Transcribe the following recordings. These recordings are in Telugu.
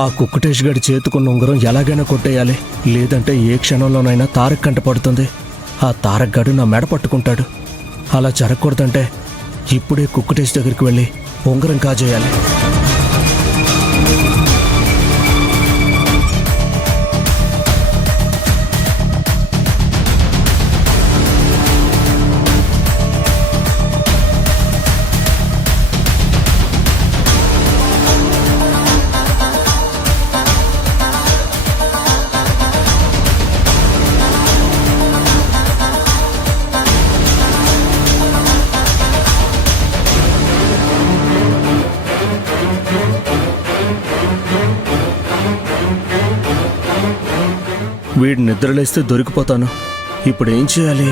ఆ కుక్కటేష్ గడి చేతుకున్న ఉంగరం ఎలాగైనా కొట్టేయాలి, లేదంటే ఏ క్షణంలోనైనా తారక్ కంట పడుతుంది. ఆ తారక్ గడు నా మెడ పట్టుకుంటాడు. అలా జరగకూడదంటే ఇప్పుడే కుక్కటేష్ దగ్గరికి వెళ్ళి ఉంగరం కాజేయాలి. వీడు నిద్రలేస్తే దొరికిపోతాను. ఇప్పుడు ఏం చేయాలి?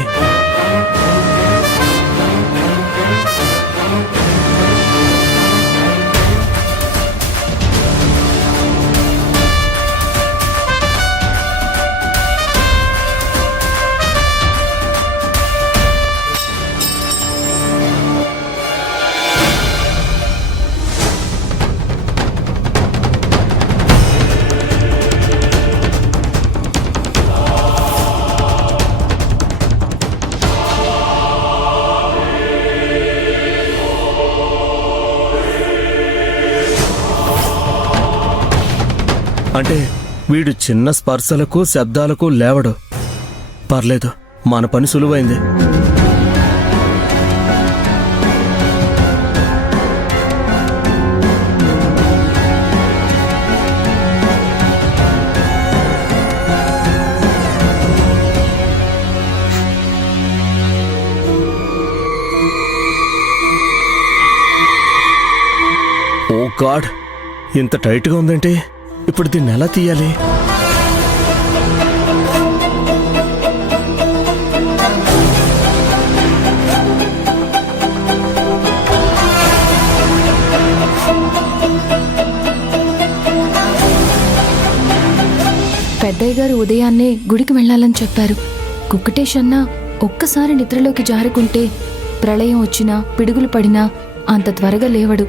అంటే వీడు చిన్న స్పర్శలకు శబ్దాలకు లేవడు. పర్లేదు, మన పని సులువైంది. ఓ గాడ్, ఇంత టైట్గా ఉందేంటి? ఇప్పుడు దీన్ని ఎలా తీయాలి? పెద్దయ్య గారు ఉదయాన్నే గుడికి వెళ్లాలని చెప్పారు. కుక్కటేష్ అన్న ఒక్కసారి నిద్రలోకి జారుకుంటే ప్రళయం వచ్చినా పిడుగులు పడినా అంత త్వరగా లేవడు.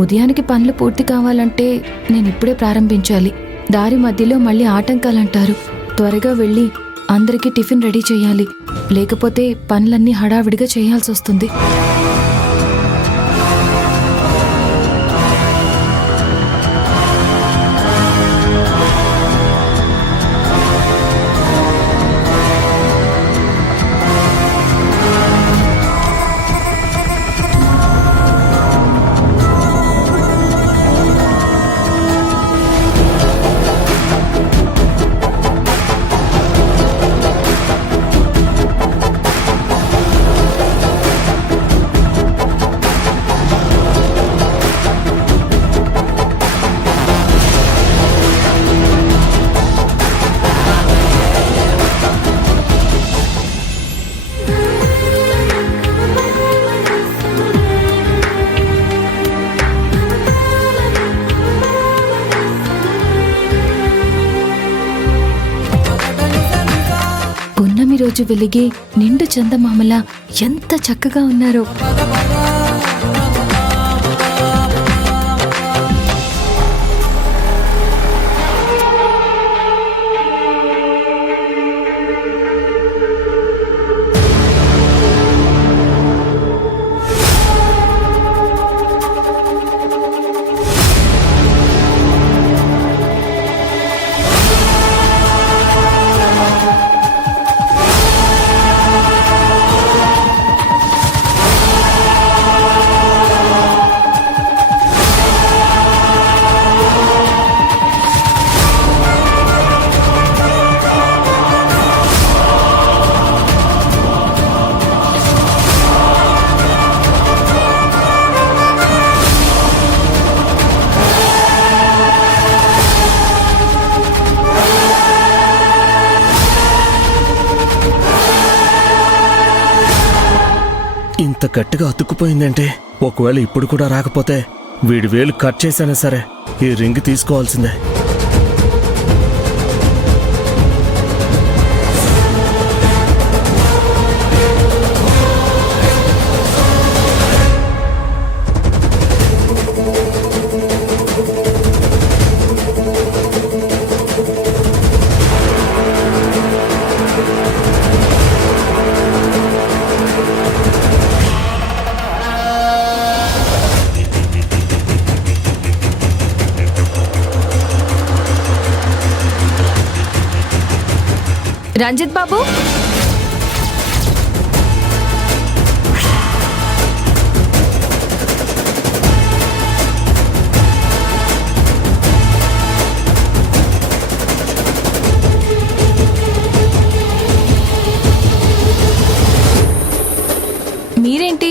ఉదయానికి పనులు పూర్తి కావాలంటే నేనిప్పుడే ప్రారంభించాలి. దారి మధ్యలో మళ్ళీ ఆటంకాలంటారు. త్వరగా వెళ్ళి అందరికీ టిఫిన్ రెడీ చేయాలి, లేకపోతే పనులన్నీ హడావిడిగా చేయాల్సి వస్తుంది. రోజు వెలిగే నిండు చందమామల ఎంత చక్కగా ఉన్నారో. ఇంత గట్టిగా అతుక్కుపోయిందంటే, ఒకవేళ ఇప్పుడు కూడా రాకపోతే వీడి వేలు కట్ చేసైనా సరే ఈ రింగ్ తీసుకోవాల్సిందే. రంజిత్ బాబు, మీరేంటి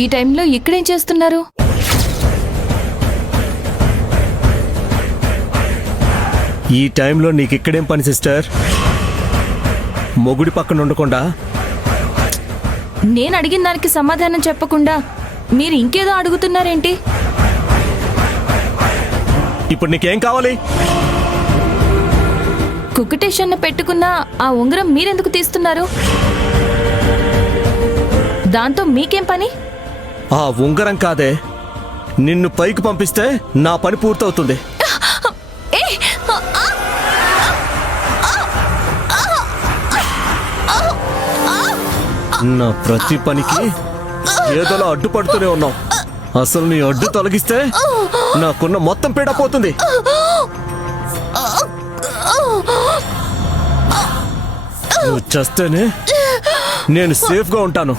ఈ టైంలో ఇక్కడేం చేస్తున్నారు? ఈ టైంలో నీకు ఇక్కడేం పని సిస్టర్? మొగుడి పక్కన ఉండకుండా నేను అడిగిన దానికి సమాధానం చెప్పకుండా మీరు ఇంకేదో అడుగుతున్నారేంటి? ఇప్పుడు నీకేం కావాలి? కుక్కటేషన్న పెట్టుకున్న ఆ ఉంగరం మీరెందుకు తీస్తున్నారు? దాంతో మీకేం పని? ఆ ఉంగరం కాదే, నిన్ను పైకి పంపిస్తే నా పని పూర్తవుతుంది. నా ప్రతి పనికి ఏదోలా అడ్డుపడుతూనే ఉన్నావు. అసలు నీ అడ్డు తొలగిస్తే నాకున్న మొత్తం పీడ పోతుంది. నువ్వు చస్తేనే నేను సేఫ్గా ఉంటాను.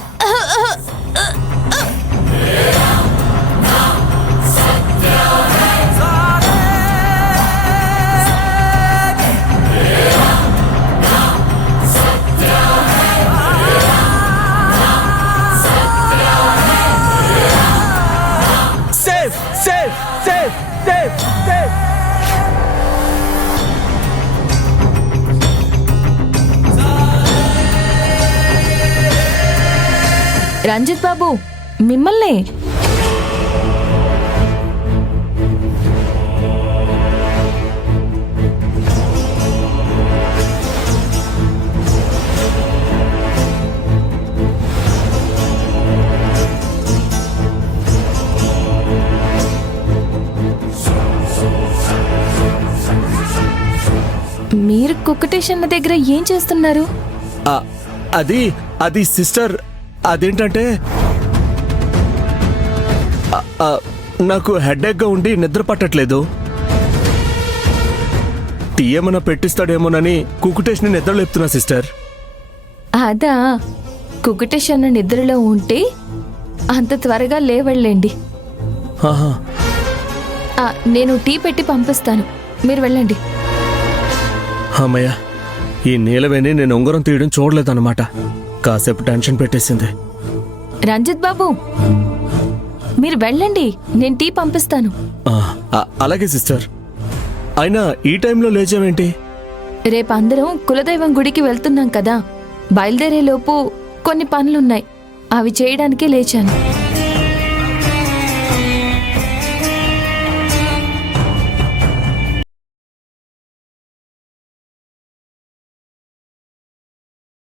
Safe safe safe safe safe. Ranjith Babu, మిమ్మల్ని మీరు కుక్కటేషన్ల దగ్గర ఏం చేస్తున్నారు? అది అది సిస్టర్, అదేంటంటే నాకు హెడేక్గా ఉండి నిద్ర పట్టట్లేదు. టీ ఏమైనా పెట్టిస్తాడేమోనని కుకుటేష్ని నిద్ర లేపుతున్నా సిస్టర్. అదా, కుక్కటేషన్న నిద్రలో ఉంటే అంత త్వరగా లేవళ్ళండి. ఆహా. నేను టీ పెట్టి పంపిస్తాను, మీరు వెళ్ళండి. అమ్మయ్య, ఈ నీలవేణి నేను ఉంగరం తీయడం చూడలేదన్నమాట. కాసేపు టెన్షన్ పెట్టేసింది. రంజిత్ బాబు, మీరు వెళ్ళండి, నేను టీ పంపిస్తాను. అలాగే సిస్టర్. అయినా ఈ టైంలో లేచావేంటి? రేపు అందరం కులదైవం గుడికి వెళ్తున్నాం కదా, బయలుదేరేలోపు కొన్ని పనులున్నాయి, అవి చేయడానికే లేచాను.